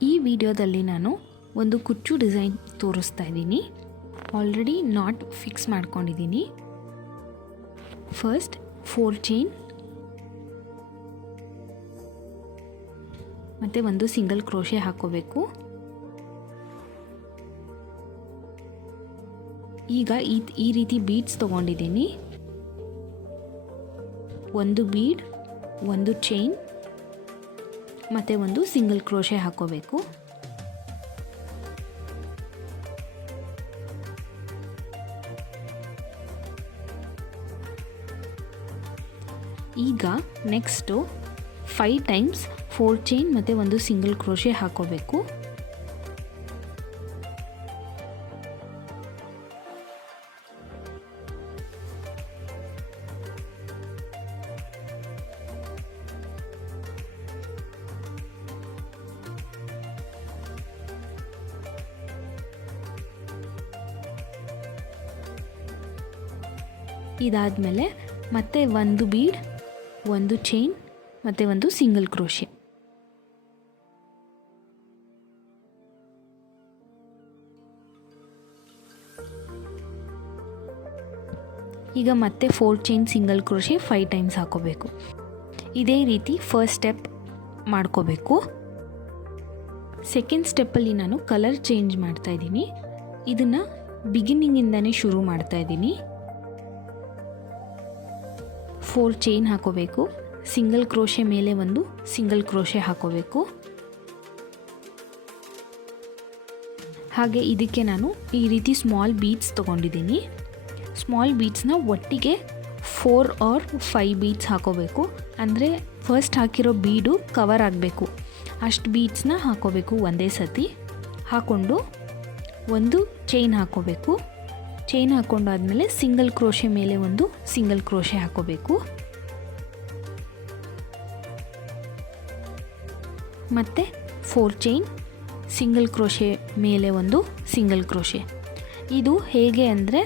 ಈ ವಿಡಿಯೋದಲ್ಲಿ ನಾನು ಒಂದು ಕುಚ್ಚು ಡಿಸೈನ್ ತೋರಿಸ್ತಾ ಇದ್ದೀನಿ. ಆಲ್ರೆಡಿ ನಾಟ್ ಫಿಕ್ಸ್ ಮಾಡ್ಕೊಂಡಿದ್ದೀನಿ. ಫಸ್ಟ್ 4 ಚೈನ್ ಮತ್ತು ಒಂದು ಸಿಂಗಲ್ ಕ್ರೋಶೆ ಹಾಕೋಬೇಕು. ಈಗ ಈ ರೀತಿ ಬೀಡ್ಸ್ ತೊಗೊಂಡಿದ್ದೀನಿ. ಒಂದು ಬೀಡ್, ಒಂದು ಚೈನ್ ಮತ್ತು ಒಂದು ಸಿಂಗಲ್ ಕ್ರೋಶೆ ಹಾಕೋಬೇಕು. ಈಗ ನೆಕ್ಸ್ಟು 5 ಟೈಮ್ಸ್ 4 ಚೈನ್ ಮತ್ತು ಒಂದು ಸಿಂಗಲ್ ಕ್ರೋಶೆ ಹಾಕೋಬೇಕು. ಇದಾದಮೇಲೆ ಮತ್ತೆ ಒಂದು ಬೀಡ್, ಒಂದು ಚೈನ್ ಮತ್ತು ಒಂದು ಸಿಂಗಲ್ ಕ್ರೋಶೆ. ಈಗ ಮತ್ತೆ 4 ಚೈನ್ ಸಿಂಗಲ್ ಕ್ರೋಶೆ 5 ಟೈಮ್ಸ್ ಹಾಕೋಬೇಕು. ಇದೇ ರೀತಿ ಫಸ್ಟ್ ಸ್ಟೆಪ್ ಮಾಡ್ಕೋಬೇಕು. ಸೆಕೆಂಡ್ ಸ್ಟೆಪ್ಪಲ್ಲಿ ನಾನು ಕಲರ್ ಚೇಂಜ್ ಮಾಡ್ತಾ ಇದ್ದೀನಿ. ಇದನ್ನು ಬಿಗಿನಿಂಗಿಂದನೇ ಶುರು ಮಾಡ್ತಾ ಇದ್ದೀನಿ. 4 ಚೈನ್ ಹಾಕೋಬೇಕು, ಸಿಂಗಲ್ ಕ್ರೋಶೆ ಮೇಲೆ ಒಂದು ಸಿಂಗಲ್ ಕ್ರೋಶೆ ಹಾಕೋಬೇಕು. ಹಾಗೆ ಇದಕ್ಕೆ ನಾನು ಈ ರೀತಿ ಸ್ಮಾಲ್ ಬೀಡ್ಸ್ ತೊಗೊಂಡಿದ್ದೀನಿ. ಸ್ಮಾಲ್ ಬೀಡ್ಸ್ನ ಒಟ್ಟಿಗೆ 4 or 5 ಬೀಡ್ಸ್ ಹಾಕೋಬೇಕು. ಅಂದರೆ ಫಸ್ಟ್ ಹಾಕಿರೋ ಬೀಡು ಕವರ್ ಆಗಬೇಕು, ಅಷ್ಟು ಬೀಡ್ಸ್ನ ಹಾಕೋಬೇಕು ಒಂದೇ ಸತಿ. ಹಾಕ್ಕೊಂಡು ಒಂದು ಚೈನ್ ಹಾಕೋಬೇಕು. ಚೈನ್ ಹಾಕ್ಕೊಂಡಾದ್ಮೇಲೆ ಸಿಂಗಲ್ ಕ್ರೋಶೆ ಮೇಲೆ ಒಂದು ಸಿಂಗಲ್ ಕ್ರೋಶೆ ಹಾಕೋಬೇಕು. ಮತ್ತು 4 ಚೈನ್ ಸಿಂಗಲ್ ಕ್ರೋಶೆ ಮೇಲೆ ಒಂದು ಸಿಂಗಲ್ ಕ್ರೋಶೆ. ಇದು ಹೇಗೆ ಅಂದರೆ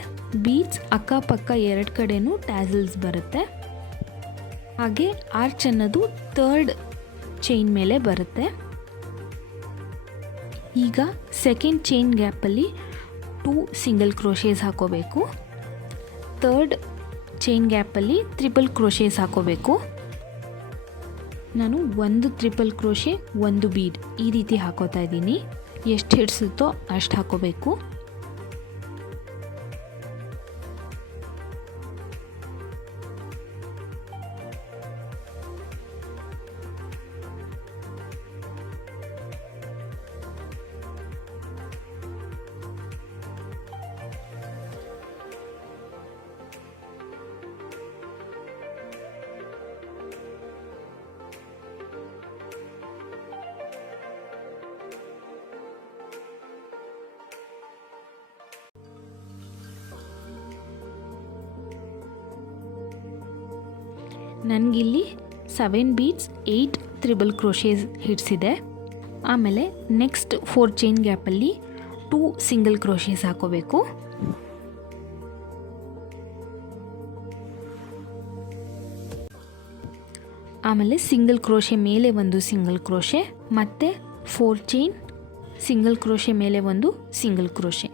ಬೀಡ್ಸ್ ಅಕ್ಕಪಕ್ಕ 2 ಕಡೆನೂ ಟ್ಯಾಸಲ್ಸ್ ಬರುತ್ತೆ. ಹಾಗೆ ಆರ್ಚ್ ಅನ್ನೋದು 3rd ಚೈನ್ ಮೇಲೆ ಬರುತ್ತೆ. ಈಗ ಸೆಕೆಂಡ್ ಚೈನ್ ಗ್ಯಾಪಲ್ಲಿ 2 ಸಿಂಗಲ್ ಕ್ರೋಶೇಸ್ ಹಾಕೋಬೇಕು. 3rd ಚೈನ್ ಗ್ಯಾಪಲ್ಲಿ ಟ್ರಿಪಲ್ ಕ್ರೋಶೇಸ್ ಹಾಕೋಬೇಕು. ನಾನು ಒಂದು ಟ್ರಿಪಲ್ ಕ್ರೋಶೆ, ಒಂದು ಬೀಡ್ ಈ ರೀತಿ ಹಾಕೋತಾ ಇದ್ದೀನಿ. ಎಷ್ಟು ಹಿಡಿಸುತ್ತೋ ಅಷ್ಟು ಹಾಕೋಬೇಕು. ನನಗಿಲ್ಲಿ 7 ಬೀಡ್ಸ್ 8 ತ್ರಿಬಲ್ ಕ್ರೋಶೇಸ್ ಹಿಡಿಸಿದೆ. ಆಮೇಲೆ ನೆಕ್ಸ್ಟ್ 4 ಚೈನ್ ಗ್ಯಾಪಲ್ಲಿ 2 ಸಿಂಗಲ್ ಕ್ರೋಶೇಸ್ ಹಾಕೋಬೇಕು. ಆಮೇಲೆ ಸಿಂಗಲ್ ಕ್ರೋಶೆ ಮೇಲೆ ಒಂದು ಸಿಂಗಲ್ ಕ್ರೋಶೆ ಮತ್ತು 4 ಚೈನ್ ಸಿಂಗಲ್ ಕ್ರೋಶೆ ಮೇಲೆ ಒಂದು ಸಿಂಗಲ್ ಕ್ರೋಶೆ.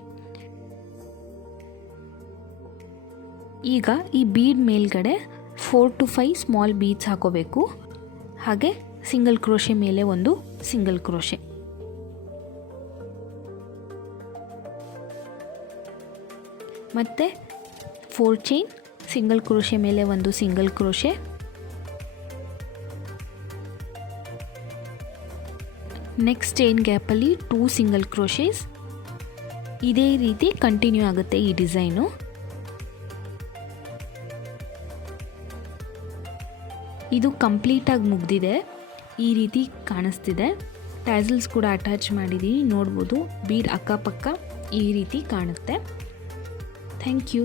ಈಗ ಈ ಬೀಡ್ ಮೇಲ್ಗಡೆ 4 to 5 ಸ್ಮಾಲ್ ಬೀಡ್ಸ್ ಹಾಕೋಬೇಕು. ಹಾಗೆ ಸಿಂಗಲ್ ಕ್ರೋಶೆ ಮೇಲೆ ಒಂದು ಸಿಂಗಲ್ ಕ್ರೋಶೆ. ಮತ್ತು 4 ಚೈನ್ ಸಿಂಗಲ್ ಕ್ರೋಶೆ ಮೇಲೆ ಒಂದು ಸಿಂಗಲ್ ಕ್ರೋಶೆ. ನೆಕ್ಸ್ಟ್ ಚೈನ್ ಗ್ಯಾಪಲ್ಲಿ 2 ಸಿಂಗಲ್ ಕ್ರೋಶೇಸ್. ಇದೇ ರೀತಿ ಕಂಟಿನ್ಯೂ ಆಗುತ್ತೆ ಈ ಡಿಸೈನು. ಇದು ಕಂಪ್ಲೀಟಾಗಿ ಮುಗ್ದಿದೆ. ಈ ರೀತಿ ಕಾಣಿಸ್ತಿದೆ. ಟ್ಯಾಸಲ್ಸ್ ಕೂಡ ಅಟ್ಯಾಚ್ ಮಾಡಿದ್ದೀನಿ, ನೋಡ್ಬೋದು. ಬೀಡ್ ಅಕ್ಕಪಕ್ಕ ಈ ರೀತಿ ಕಾಣುತ್ತೆ. Thank you.